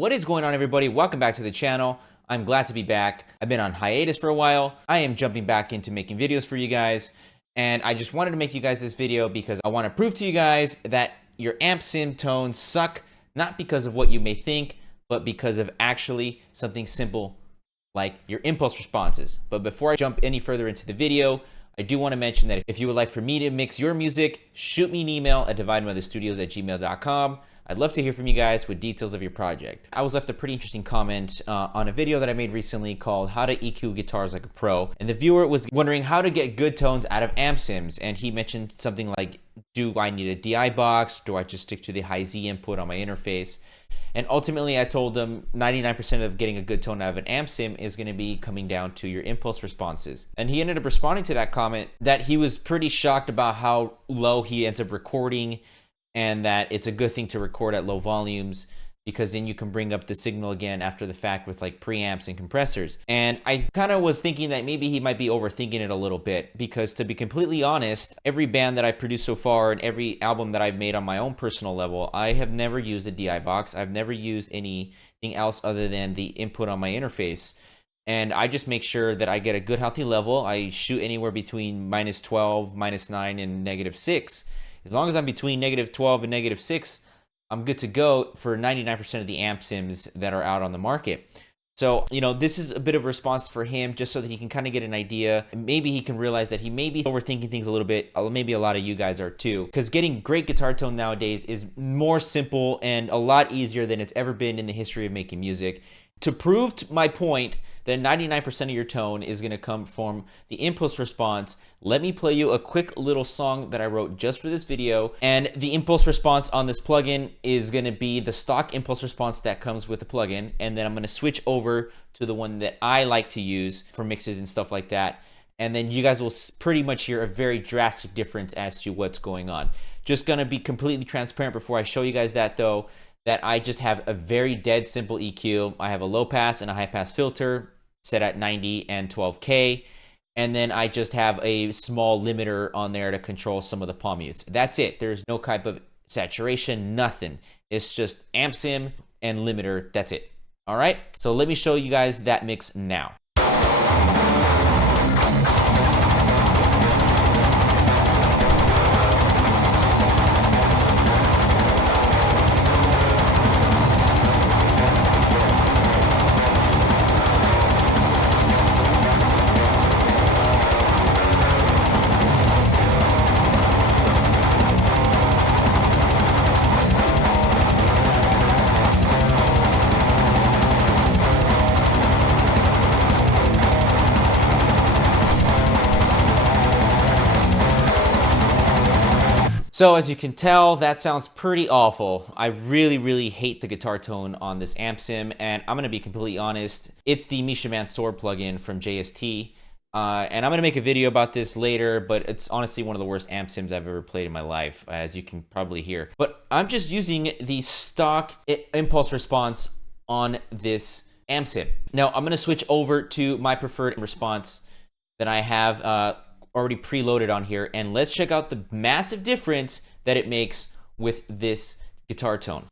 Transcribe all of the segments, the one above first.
What is going on, everybody? Welcome back to the channel. I'm glad to be back. I've been on hiatus for a while. I am jumping back into making videos for you guys, and I just wanted to make you guys this video because I want to prove to you guys that your Ampsim tones suck, not because of what you may think, but because of actually something simple like your impulse responses. But before I jump any further into the video, I do want to mention that if you would like for me to mix your music, shoot me an email at divinemotherstudios@gmail.com. I'd love to hear from you guys with details of your project. I was left a pretty interesting comment on a video that I made recently called How to EQ Guitars Like a Pro. And the viewer was wondering how to get good tones out of Ampsims. And he mentioned something like, do I need a DI box? Do I just stick to the high Z input on my interface? And ultimately, I told him 99% of getting a good tone out of an Ampsim is going to be coming down to your impulse responses. And he ended up responding to that comment that he was pretty shocked about how low he ends up recording, and that it's a good thing to record at low volumes because then you can bring up the signal again after the fact with like preamps and compressors. And I kind of was thinking that maybe he might be overthinking it a little bit, because to be completely honest, every band that I've produced so far and every album that I've made on my own personal level, I have never used a DI box. I've never used anything else other than the input on my interface. And I just make sure that I get a good healthy level. I shoot anywhere between -12, -9, and -6. As long as I'm between -12 and -6, I'm good to go for 99% of the Ampsims that are out on the market. So, you know, this is a bit of a response for him just so that he can kind of get an idea. Maybe he can realize that he may be overthinking things a little bit. Maybe a lot of you guys are too. Because getting great guitar tone nowadays is more simple and a lot easier than it's ever been in the history of making music. To prove my point that 99% of your tone is going to come from the impulse response, let me play you a quick little song that I wrote just for this video. And the impulse response on this plugin is going to be the stock impulse response that comes with the plugin. And then I'm going to switch over to the one that I like to use for mixes and stuff like that. And then you guys will pretty much hear a very drastic difference as to what's going on. Just going to be completely transparent before I show you guys that though, that I just have a very dead simple EQ. I have a low pass and a high pass filter set at 90 and 12K. And then I just have a small limiter on there to control some of the palm mutes. That's it. There's no type of saturation, nothing. It's just Ampsim and limiter. That's it. All right. So let me show you guys that mix now. So as you can tell, that sounds pretty awful. I really hate the guitar tone on this Ampsim, and I'm gonna be completely honest, it's the Misha Mansour plugin from JST. And I'm gonna make a video about this later, but it's honestly one of the worst Ampsims I've ever played in my life, as you can probably hear. But I'm just using the stock impulse response on this Ampsim. Now I'm gonna switch over to my preferred response that I have already preloaded on here, and let's check out the massive difference that it makes with this guitar tone.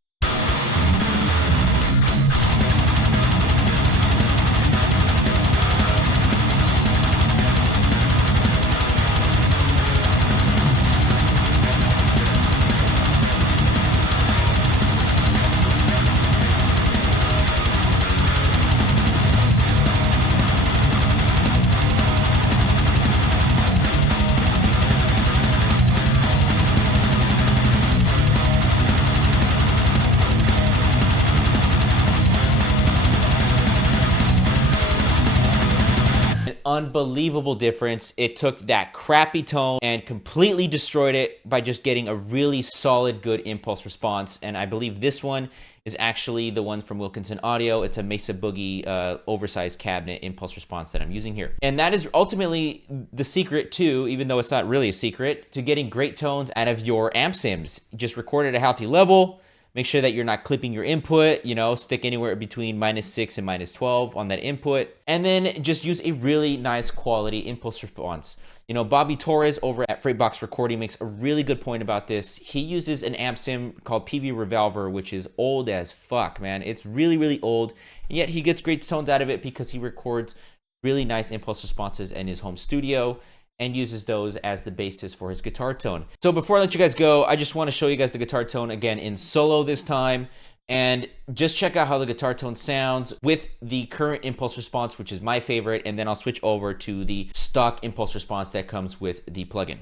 Unbelievable difference. It took that crappy tone and completely destroyed it by just getting a really solid, good impulse response. And I believe this one is actually the one from Wilkinson Audio. It's a Mesa Boogie oversized cabinet impulse response that I'm using here. And that is ultimately the secret too, even though it's not really a secret, to getting great tones out of your Ampsims. Just record at a healthy level. Make sure that you're not clipping your input, you know, stick anywhere between -6 and -12 on that input. And then just use a really nice quality impulse response. You know, Bobby Torres over at Freightbox Recording makes a really good point about this. He uses an Ampsim called PV Revolver, which is old as fuck, man. It's really, really old. And yet he gets great tones out of it because he records really nice impulse responses in his home studio and uses those as the basis for his guitar tone. So before I let you guys go, I just want to show you guys the guitar tone again in solo this time. And just check out how the guitar tone sounds with the current impulse response, which is my favorite. And then I'll switch over to the stock impulse response that comes with the plugin.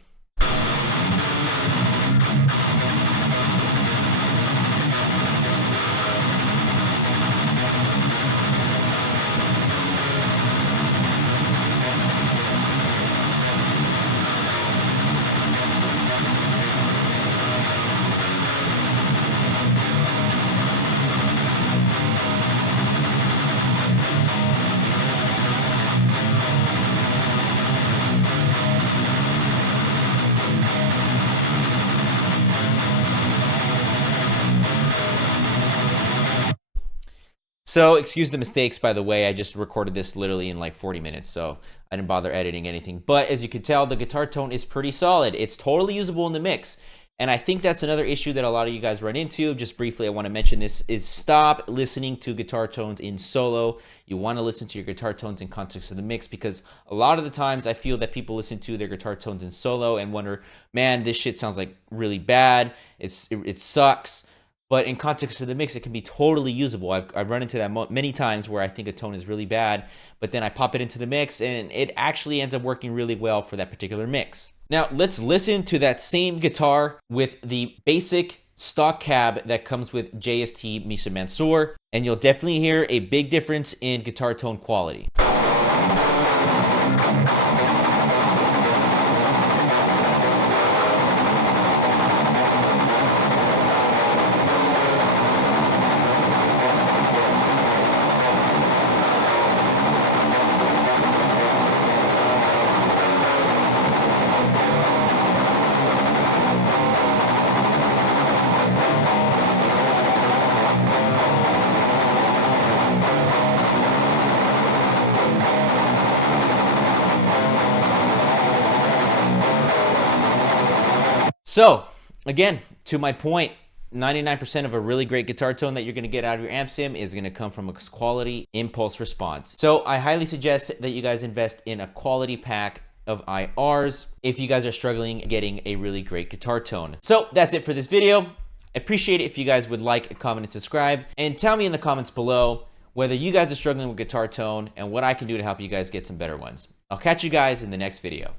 So excuse the mistakes, by the way. I just recorded this literally in like 40 minutes, so I didn't bother editing anything. But as you can tell, the guitar tone is pretty solid. It's totally usable in the mix. And I think that's another issue that a lot of you guys run into. Just briefly, I want to mention this, is stop listening to guitar tones in solo. You want to listen to your guitar tones in context of the mix, because a lot of the times I feel that people listen to their guitar tones in solo and wonder, man, this shit sounds like really bad. It sucks. But in context of the mix, it can be totally usable. I've run into that many times where I think a tone is really bad, but then I pop it into the mix and it actually ends up working really well for that particular mix. Now, let's listen to that same guitar with the basic stock cab that comes with JST Misa Mansour, and you'll definitely hear a big difference in guitar tone quality. So again, to my point, 99% of a really great guitar tone that you're going to get out of your Ampsim is going to come from a quality impulse response. So I highly suggest that you guys invest in a quality pack of IRs if you guys are struggling getting a really great guitar tone. So that's it for this video. I appreciate it if you guys would like, comment, and subscribe, and tell me in the comments below whether you guys are struggling with guitar tone and what I can do to help you guys get some better ones. I'll catch you guys in the next video.